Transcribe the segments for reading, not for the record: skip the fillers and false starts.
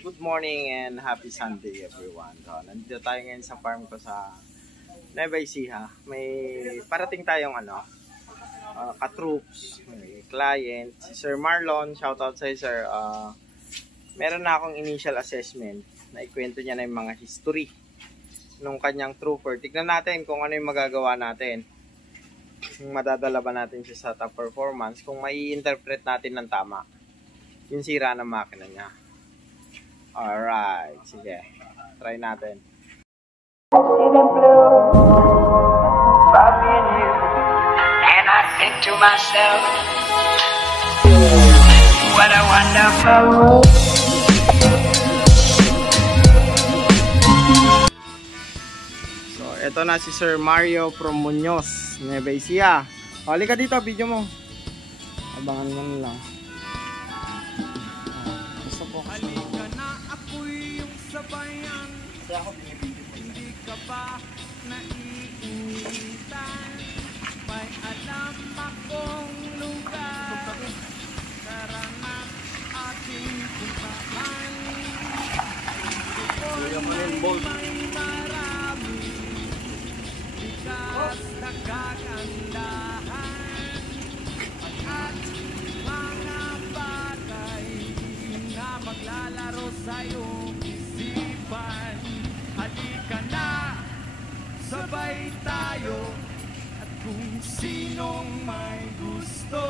Good morning and happy Sunday everyone. So, nandito tayo ngayon sa farm ko sa Nueva Ecija. May parating tayong ka-troops, may client, si Sir Marlon. Shoutout sa Sir. Meron na akong initial assessment. Naikwento niya na yung mga history nung kanyang trooper. Tignan natin kung ano yung magagawa natin. Kung madadala ba natin siya sa top performance, kung may interpret natin ng tama yung sira ng makina niya. Alright, sige. Try natin. And I think to myself, what a wonderful world. So, eto na si Sir Mario from Muñoz, Nueva Ecija. Halika dito, video mo. Abangan mo lang. Gusto po. Halika na, ako'y yung sabayan. Hindi ka ba naiinitan? May alam akong lugar. Tara na ating puntahan. May marami bigas na kagandahan. At mga bagay na maglalaro sa iyong isipan. Halika na, sabay tayo. At kung sinong may gusto,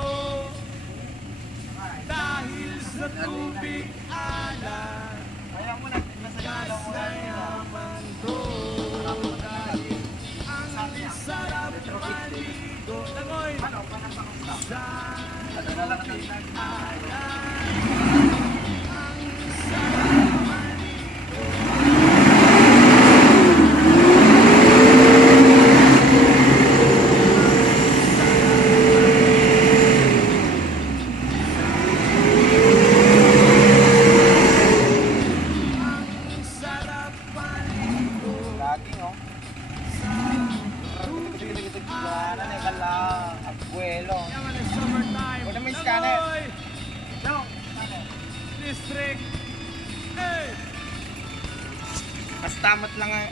dahil sa tubig alat, kasayaman ko. Dahil ang sarap maligo, langoy, sa tubig alat. District. Hey! Mas tamat lang ang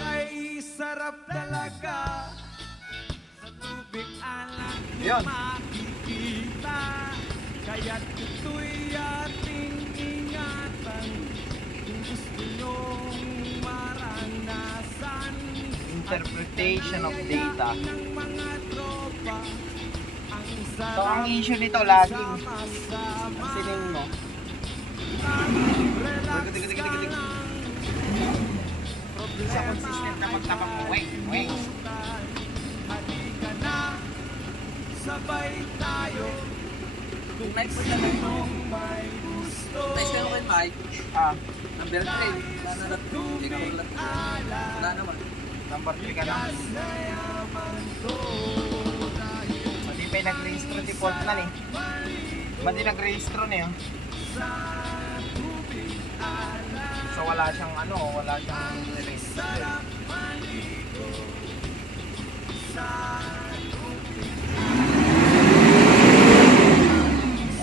Ay sarap talaga sa tubig alam Yun. makikita. Kaya't ito'y ating ingatan kung gusto nyong maranasan. interpretation of data. Ng mga tropa, ang So, ang issue nito laging sama-sama. siling mo. Relax ka lang. Sa consistent na magtabak mo. Wait. Halika na, sabay tayo. Kung Next na lang mo. may gusto, Next na lang Mike. Number 3. Nananat ko. Hindi ka maglat. Wala naman. Number 3 ka na. Madi pa nag-registro default na ni. Madi nag-registro na yun. So wala siyang registro.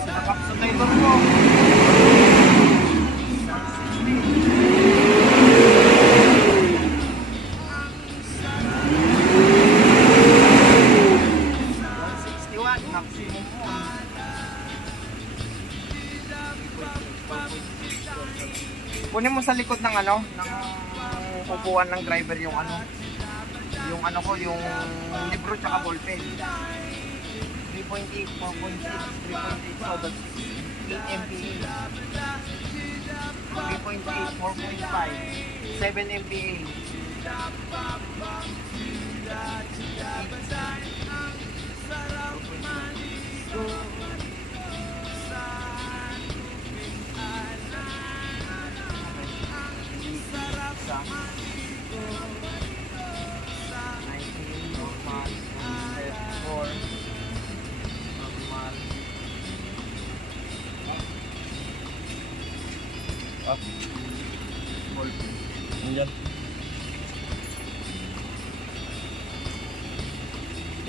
Nakapsutay mo. Maximum mo. Kunin mo sa likod ng upuan ng driver yung yung libro tsaka ballpen. 3.8, 4.6, 3.8, so that's 8 MPa. 3.8, 4.5, 7 MPa.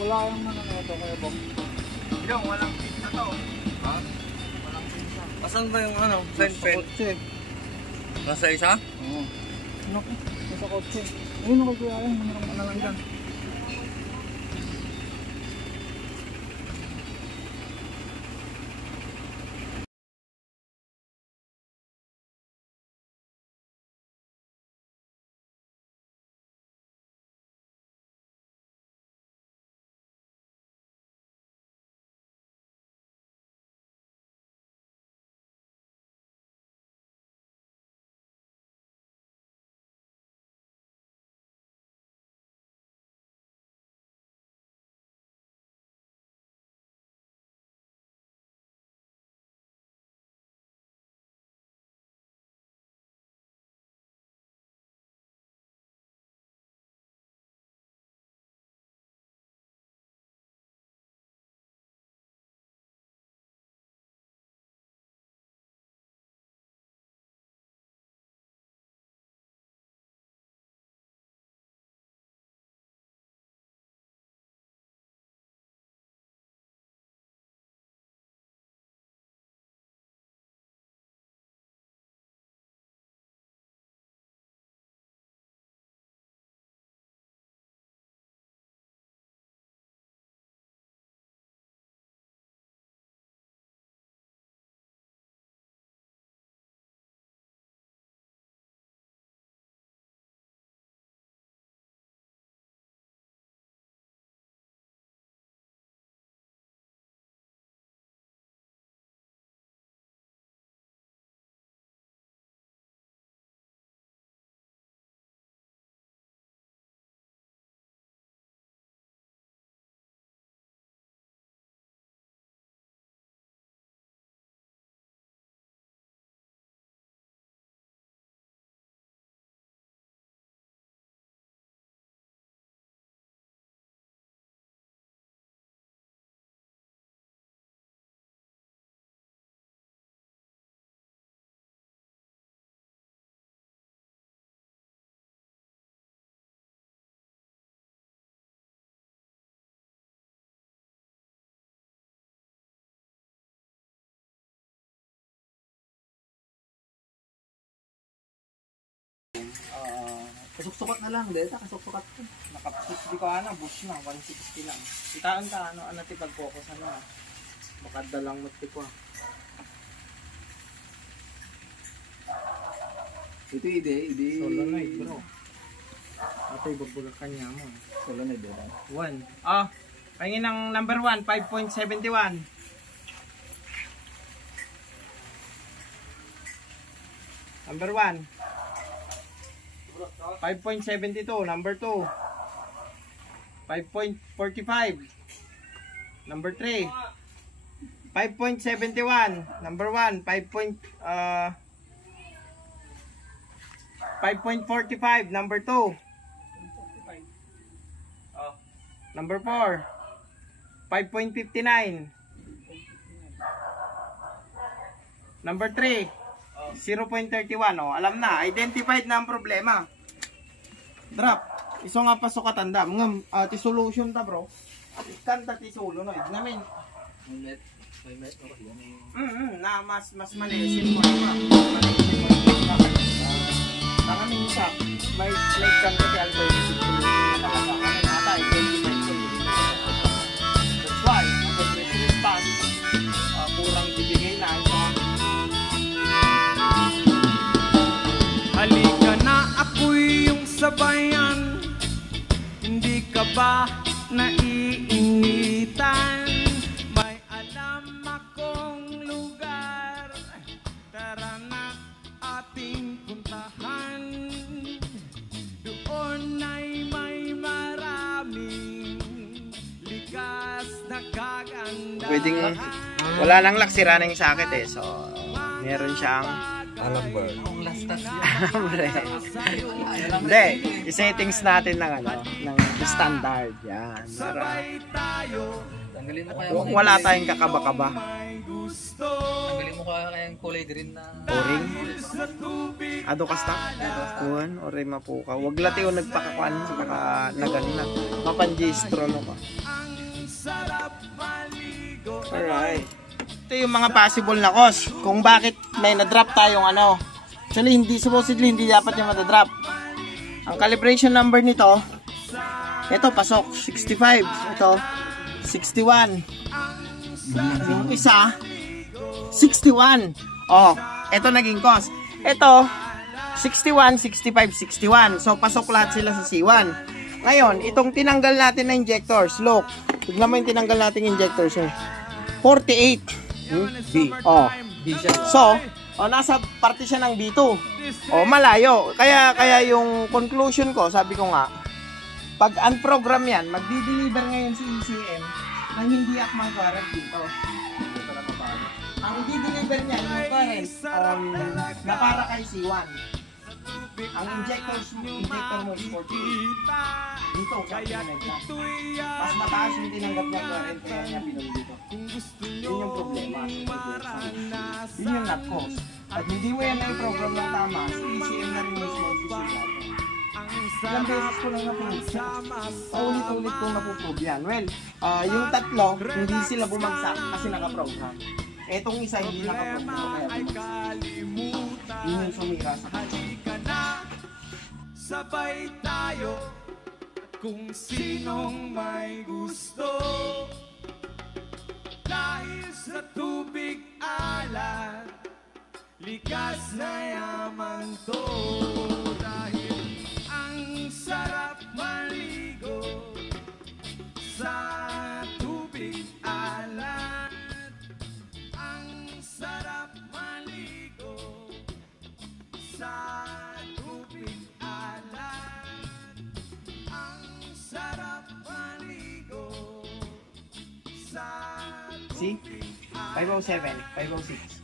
Wala yung ano na ito kaya bong. Yung walang pizza to. Ha? Walang pizza. Asan ba yung ano? Sign pen? Kotse. Nasa isa? Oo. Naku, nasa kotse. Ayun ako kuya yan, manarang ano lang dyan. Kasuksukat na lang, dito kasuksukat ko. Nakapasok ko ano, bush na, 160 lang. Itaan ka, ano ti pag-focus ano. Baka dalang mo ti ko. Ito ide. Solenoid bro. Ito ibagbaga kanya mo. Solenoid ba? 1. Ah, pahingin ng number 1, 5.71. Number 1. 5.72, number 2. 5.45. Number 3. 5.71, number 1. 5.45, number 2. Number 4. 5.59. Number 3. 0.31. Oh, alam na, identified na ang problema. Drop. Iso nga pasukatan da. Mga ti solution ta bro. Kanta ti solo no. Namin. May met ako yan. Na mas malisin mo ba. Tanga minsan may like kanta ti algorithm solution na talaga. Ano ata identified solution. That's why the response kurang bibigay na ito. Halika na, ako'y iyong sabayan. Hindi ka ba naiinitan? May alam akong lugar. Tara na ating puntahan. Doon ay may maraming likas na kagandahan. Pwedeng wala nang laksira ng sakit eh. So meron siyang Alamber. Ang lastas yan. Hindi, i-settings natin ng ano, ng standard yan. Tanggalin mo kaya Wala tayong kakaba-kaba. Tanggalin mo kaya yung kulay green na Oring. Ado kasta? Kuhan, oring mapuka. Wag lati o nagpakakuan, nagano na. Mapanjistro no ka. Alright. Ito yung mga possible na cause kung bakit may na-drop tayong ano. Actually, supposedly hindi dapat yung madadrop. Ang calibration number nito, ito pasok 65, ito 61. Yung isa 61. Oh, ito naging cause. Ito 61, 65, 61. So pasok lahat sila sa C1. Ngayon, itong tinanggal natin na injectors, look. Tignan mo yung tinanggal nating injectors, 48. B. Oh. B siya. So, nasa parte siya ng B2. Malayo. Kaya yung conclusion ko, sabi ko nga, pag unprogram yan, magdi-deliver ngayon si ECM ng hindi akmang current dito. Ang i-deliver niya yung current na para kay C1. Ang injector mo is 48. Dito, kaya mas mataas yung tinanggap niya current kaya niya pinag dito. Yun yung problema. Yun yung not cause. At hindi mo yan na i-program ng tama, si ECM na rin mismo ang susulat. Ilang beses ko lang na-prove. Paulit-ulit kong na-prove yan. Well, yung tatlo, hindi sila bumagsak kasi naka-program. Etong isa hindi naka-program kaya bumagsak. Yun yung sumira sa kanya. Sabay tayo kung sinong may gusto. Dahil sa tubig alat, likas na yaman to. Dahil ang sarap maligo sa tubig alat. Ang sarap maligo sa tubig alat. Ang sarap maligo sa See? 507, 506.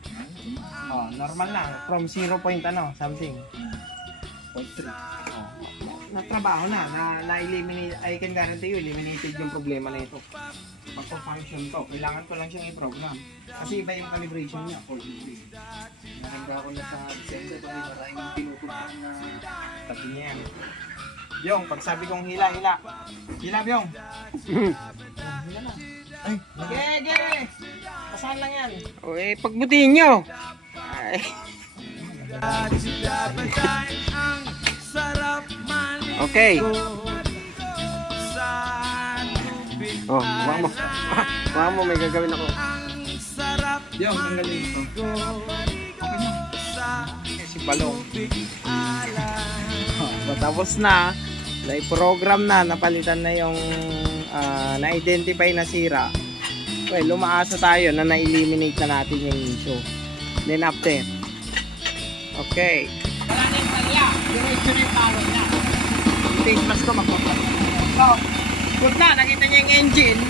Normal lang. From 0 point something. 0.3. Natrabaho na-eliminate. I can guarantee you, eliminated yung problema na ito. Magpo-function to. Kailangan ko lang siyang i-program. Kasi iba yung calibration niya. 43. Nakanda ko na sa December kasi maraming pinupuntahan na Tabi niya yan. Byong, pag sabi kong hila. Hila, Byong. Hila na. Ay, gege! Pasahan lang yan. Pagbutihin nyo. Ay. ang sarap maligo Okay. sa tubig Oh, wag mo. Wag mo, may gagawin ako. ang sarap Byong, tanggalin ito. sa Si Balong. alat. Tapos na. Na-program na. Napalitan na yung na-identify na sira. Well, umaasa tayo na na-eliminate na natin yung issue. Then after. Okay. Wala na yung talya. Diretso na yung power niya. Face mask ko magpapalya. So, good na. Nakita niya yung engine.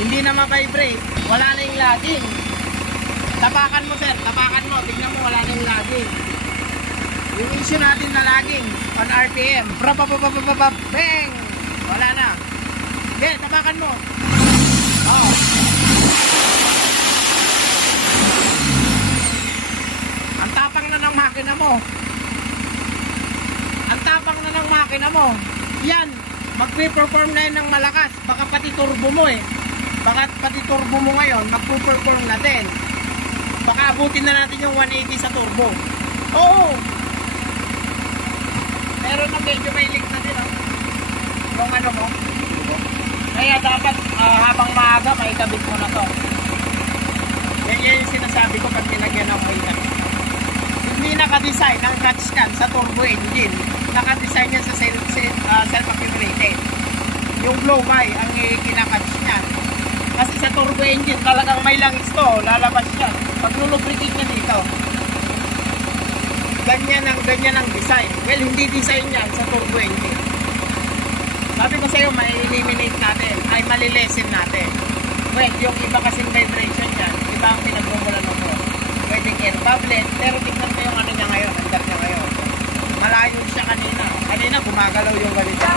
Hindi na ma-vibrate. Wala na yung lagging. Tapakan mo, sir. Tapakan mo. Tignan mo, wala na yung lagging. Yung issue natin na lagging on RPM. Bang! Wala na. Okay, tapakan mo. Oh. Ang tapang na ng makina mo. Ang tapang na ng makina mo. Yan, magpe-perform na yan ng malakas. Baka pati turbo mo Baka pati turbo mo ngayon, magpe-perform na din. Baka abutin na natin yung 180 sa turbo. Oo. Meron na medyo may leak na din. Yung ano mo. Kaya dapat habang maaga, maikabit mo na to. Yan yung sinasabi ko pag nilagyan ng oil. Hindi naka-design ang clutch can sa turbo engine. Naka-design yan sa self-accumulated. Yung blow-by ang kinakatch niya. Kasi sa turbo engine talagang may langis to, lalabas siya. Pag lulubricate niya dito, ganyan ang design. Well, hindi design yan sa turbo engine. Sabi ko sa'yo, ma-eliminate natin, ay malilesen natin. Well, yung iba kasing vibration yan, iba ang pinagmumulan mo. Pwedeng air bubble, pero tignan mo yung ano niya ngayon, andar niya ngayon. Malayo siya kanina. Kanina gumagalaw yung ganito.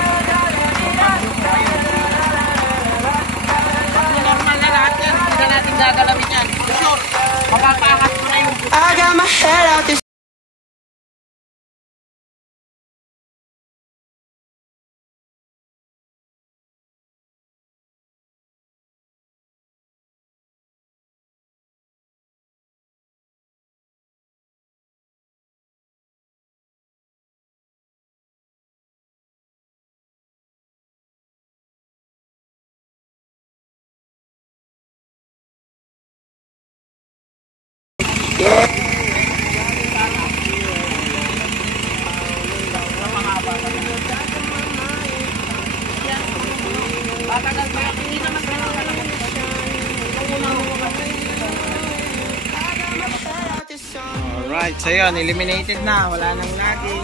Normal na lahat yan, hindi na natin gagalawin yan. Sure, mapapahat mo na yung... I got my head out this Alright, so yun, eliminated na. Wala nang lagging.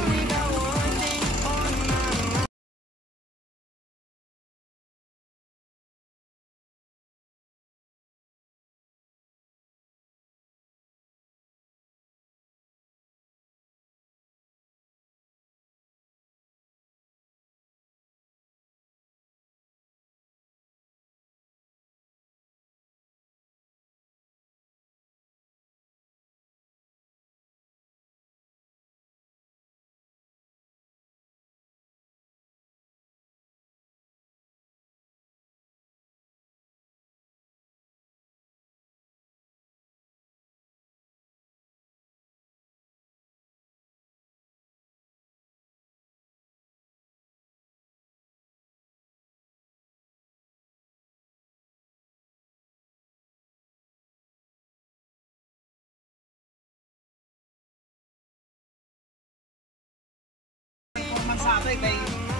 Sa atin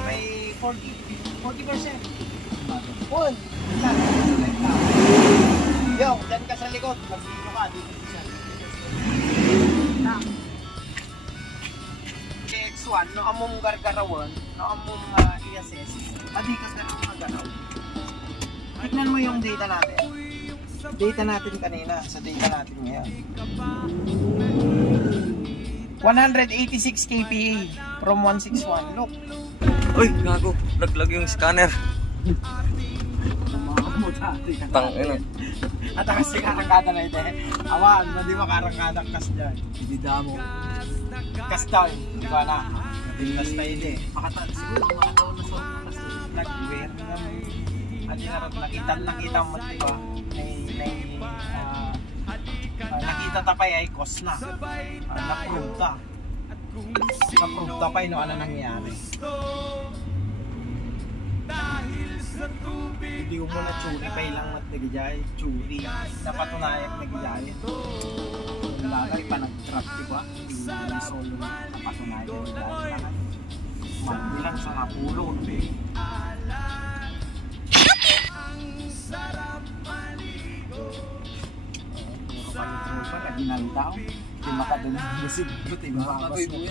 may 40%. Full. Yo, dyan ka sa likod. Mag-video ka. Dito siya. X1, no among gargarawan, no among i-assess. Adi ka na magaraw. Tignan mo yung data natin. Data natin kanina sa data natin ngayon. 186 kPa from 161. Look. Uy, gago. Laglag yung scanner. Tangina. At ang kasi karangkada na ito eh. Awan, na di makarangkada kas dyan. Hindi damo. Kas daw, di ba na? Kas na ito eh. Siguro makataon na sa Nag-wear na may... Adi na rin, nakita mo di ba? Nakita tapay ay cost na. Na-prove ta. Na-prove tapay no ano nangyari. Hindi ko muna churi pa ilang mat nagijay. Churi. Napatunayak nagijay. Yung bagay pa nag-trap diba? Yung solo napatunayak nagijay. Magbilang sa napulo. Pag-tropa, lagi ng tao. Hindi makadala ng busig. Buti mababas na.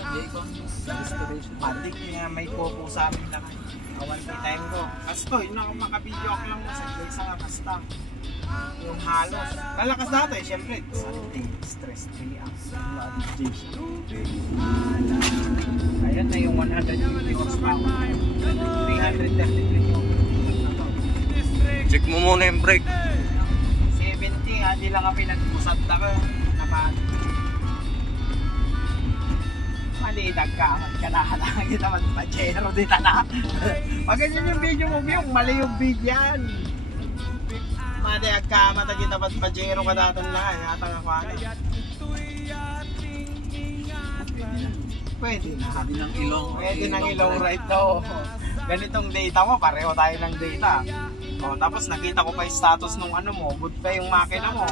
Padik niya may popo sa amin lang. Awan kay time ko. Kasto, yun ako makabidyo ako lang sa isang kasta. Yung halos. Kalakas dati, syempre. Something, stress-free ako. Ayan na yung 150 horsepower. 333 yung check mo muna yung brake. 70, hindi lang ang pinag-usap na ko. Naman. Malidag ka. Magkanahalang kita mag-pachero dito na. Pag ganyan yung video mo, yung mali yung video yan. Malidag ka, matagita mag-pachero ka datan na. Yatang ako ano. Pwede na. Sabi ng ilong. Pwede ng ilong right daw. Ganitong data mo, pareho tayo ng data. O, tapos nakita ko pa yung status nung ano mo, good pa yung makina mo.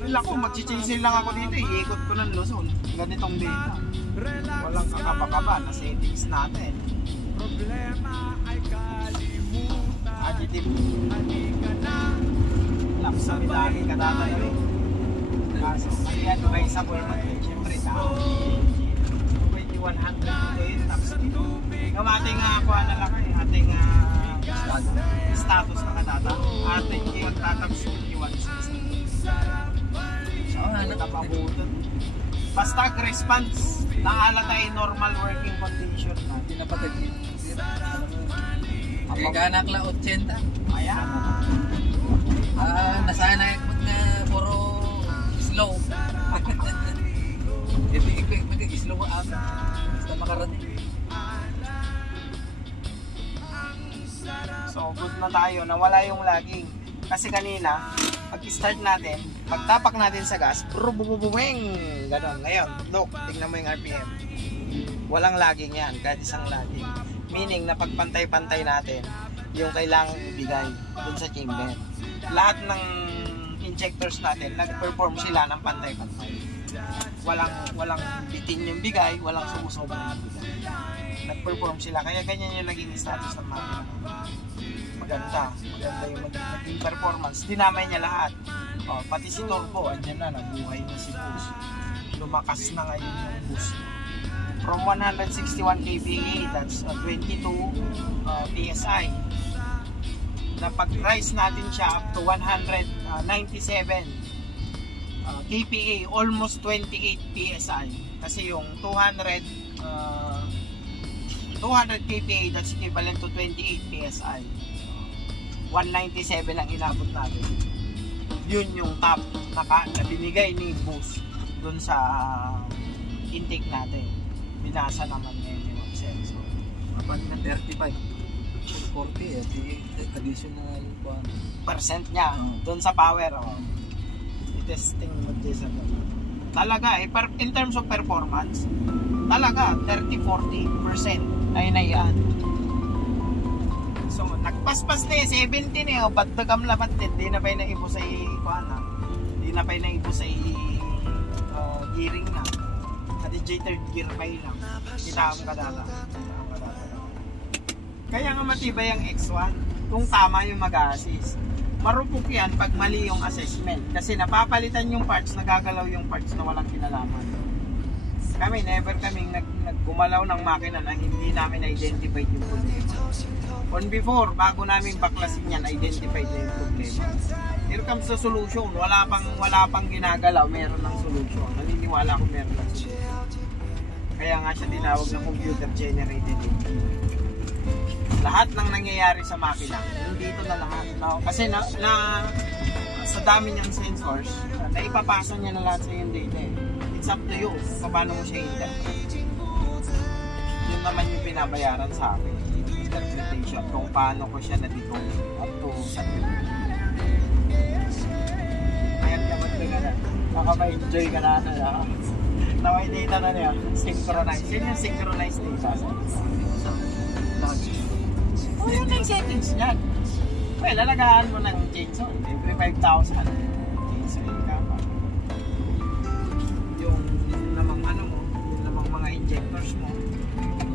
Wala ko, mag-chasing lang ako dito, iikot ko ng Luzon. Ganitong data. Walang kakaba-kaba na settings natin. Additive. Lapsa lagi ka data na rin. Kaso, kasi yan, erasable man yun. Siyempre, tao. 100 dito yun, tapos dito. Kamati nga ako, ano lang kayo, ating status na katata. Ating yung tatapos 21.6. So, napabutot. Basta response, nakalata ay normal working condition na. Hindi na patag. Ikanak lang 80. Ayan. Nasanay ko na puro slow. Hindi mag-slow ang basta makarating. So good na tayo, nawala yung lagging. Kasi kanina, pag-start natin, pagtapak natin sa gas, brubububuweng! Ganon. Ngayon, look, tignan mo yung RPM. Walang lagging yan, kahit isang lagging. Meaning na pagpantay-pantay natin yung kailangang ibigay dun sa chamber. Lahat ng injectors natin, nag-perform sila ng pantay-pantay. Walang bitin yung bigay, walang sumusobra yung bigay. Nag-perform sila, kaya ganyan yung naging status ng makina. Maganda yung maging performance. Dinamay niya lahat. O, pati si turbo, andyan na, nabuhay na si push. lumakas na ngayon yung boost. From 161 kVA, that's 22 PSI. Napag-rise natin siya up to 197 kPa, almost 28 PSI. Kasi yung 200 kPa, that's equivalent to 28 PSI. 197 ang inabot natin. Yun yung top na binigay ni Boost dun sa intake natin. Binasa naman ngayon yung sensor. Apat na 35. 40 additional percent niya dun sa power. I-testing mo this talaga in terms of performance, talaga 30-40% ay naiyan. So nagpaspas na 70 na ba't nagamlamat din, di na pa yung naibo sa di na pa yung naibo sa gearing na adjudicated gear pa lang, kita ang kadala. Kaya nga matibay ang X1 kung tama yung mag-assist. Marupok yan pag mali yung assessment kasi napapalitan yung parts, nagagalaw yung parts na walang kinalaman. Kami never kaming naggumalaw ng makina na hindi namin identify yung problema. On before, bago namin baklasin yan, identify na yung problema. Here comes the solution. Wala pang ginagalaw, meron ng solution. Naniniwala ko meron ng solution. Kaya nga siya tinawag na computer generated. Lahat ng nangyayari sa makina, dito na lahat. No? Kasi sa dami niyang sensors, naipapasa niya na lahat sa yung data. It's up to you kung paano mo siya interpret. Yun naman yung binabayaran sa akin. Interpretation kung paano ko siya na-decode up to sa ngayon naman ko na makaka-enjoy ka na naway data na niya synchronize. Yun yung synchronized data yun yung settings niyan. Well, lalagaan mo ng chainsaw every 5,000 chainsaw ka pa. Yung namang yung namang mga injectors mo,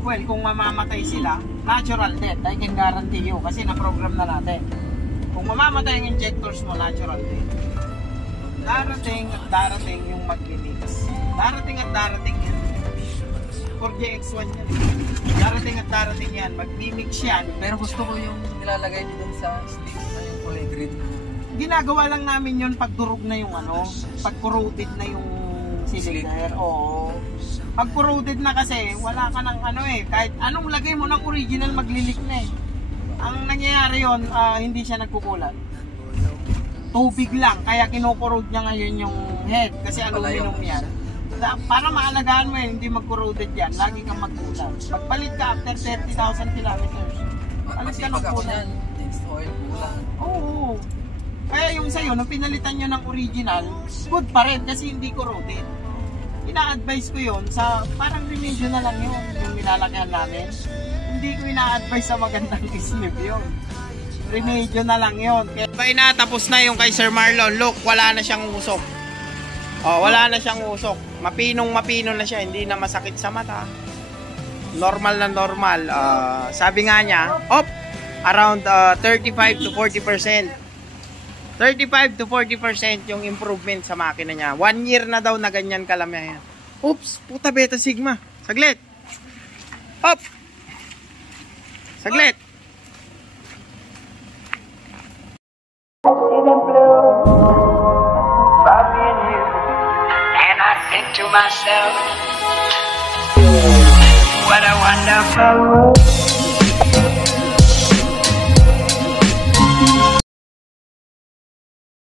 well, kung mamamatay sila, natural death, I can guarantee you kasi na-program na natin. Kung mamamatay ang injectors mo, natural death. Darating at darating yung mag-mix. Darating at darating yan. For GX1 yan. Darating at darating yan, mag-mix yan. Pero gusto ko yung nilalagay dito sa stick na yung kulay green. Ginagawa lang namin yun pag durog na yung pag corroded na yung cylinder. Oo. Pag corroded na kasi, wala ka ng kahit anong lagay mo ng original, maglilik na eh. Ang nangyayari yun, hindi siya nagkukulat. Tubig lang, kaya kinokorrode niya ngayon yung head kasi aluminum yan. Para maalagaan mo hindi mag-corroded yan, lagi kang magkulat. Magpalit ka after 30,000 kilometers. Alis ka ng kulat. Oil kulang. Oo. Kaya yung sa'yo, nung pinalitan nyo ng original, good pa rin kasi hindi corroded. Ina-advise ko yun sa parang remedyo na lang yun, yung nilalakihan namin. Hindi ko ina-advise sa magandang sleeve yun. Remedyo na lang yun. Kaya natapos na yung kay Sir Marlon. Look, wala na siyang usok. Wala na siyang usok. Mapinong-mapino na siya, hindi na masakit sa mata. Normal na normal. Sabi nga niya, around 35 to 40%. 35 to 40% yung improvement sa makina niya. 1 year na daw na ganyan kalamihan. Oops, puta beta sigma. Saglit. Saglit. And I think to myself, what a wonderful world.